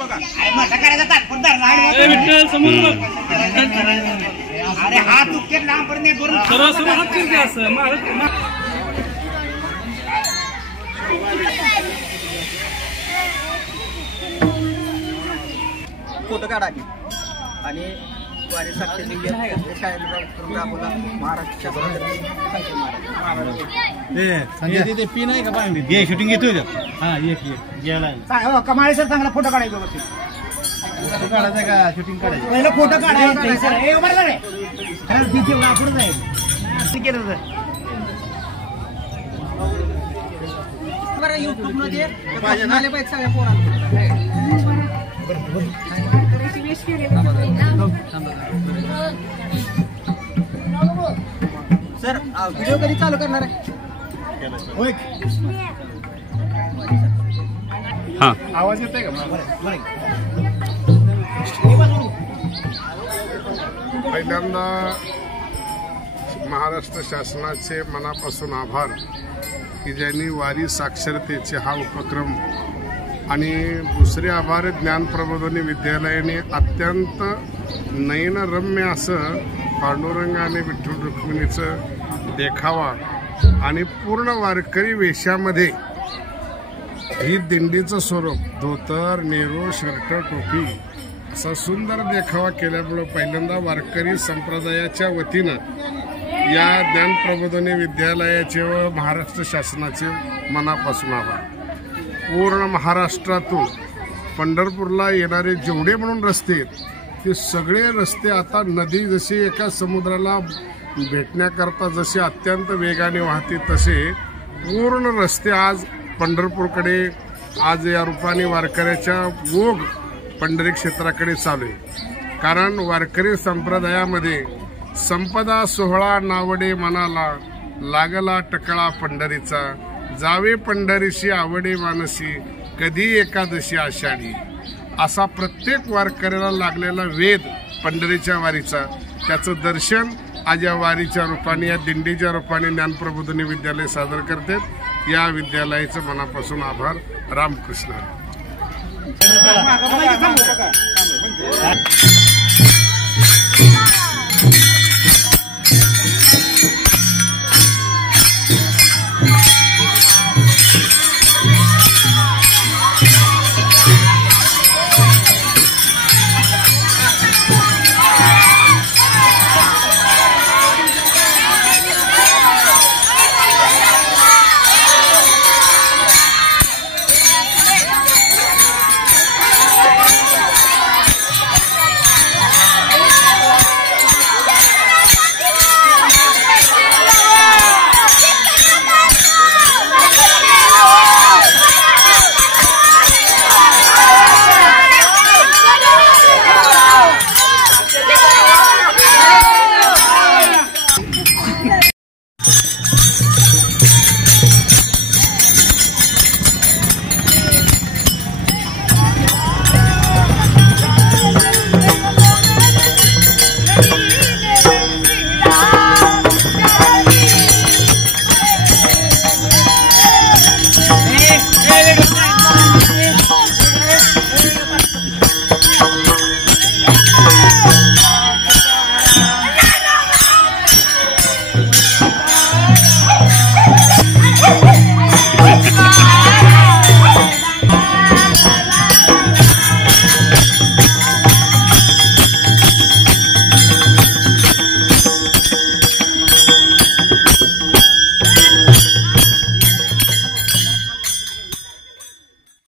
बघा विठ्ठल समोर अरे हात उकेल लांबपर्यंत करून सरळ सरळ हात फिरते असं फोटो काढा आणि वारी महाराष्ट्र पिन आहे का पाहिजे घे शूटिंग घेतोय हा एक गेला कमाळे सर चांगला फोटो काढायचा फोटो काढायचा का शूटिंग काढायचं पहिला फोटो काढायचा पुढे जाईल युट्यूब मध्ये आले पाहिजे सगळ्या पोरांना सर व्हिडिओ कधी चालू करणार आहे हा आवाज येतोय का पहिल्यांदा महाराष्ट्र शासनाचे मनापासून आभार की ज्यांनी वारी साक्षरतेचे हा उपक्रम आणि दुसरे आभार ज्ञानप्रबोधिनी विद्यालयाने अत्यंत नयनरम्य असं पांडुरंग आणि विठ्ठल रुक्मिणीचं देखावा आणि पूर्ण वारकरी वेशामध्ये ही दिंडीचं स्वरूप धोतर नेहरू शर्ट टोपी असा सुंदर देखावा केल्यामुळं पहिल्यांदा वारकरी संप्रदायाच्या वतीनं या ज्ञानप्रबोधिनी विद्यालयाचे व महाराष्ट्र शासनाचे मनापासून आभार. पूर्ण महाराष्ट्रातून पंढरपूरला येणारे जेवढे म्हणून रस्ते आहेत ते सगळे रस्ते आता नदी जशी एका समुद्राला भेटण्याकरता जसे अत्यंत वेगाने वाहते तसे पूर्ण रस्ते आज पंढरपूरकडे आज या रूपाने वारकऱ्याच्या ओघ पंढरी क्षेत्राकडे चालू आहे. कारण वारकरी संप्रदायामध्ये संपदा सोहळा नावडे मनाला लागला टकळा पंढरीचा जावे पंढरीशी आवडे मानसी कधी एकादशी आषाढी असा प्रत्येक वारकऱ्याला लागलेला वेध पंढरीच्या वारीचा त्याचं दर्शन आज या वारीच्या रूपाने या दिंडीच्या रूपाने ज्ञानप्रबोधिनी विद्यालय सादर करते. या विद्यालयाचं मनापासून आभार. रामकृष्ण.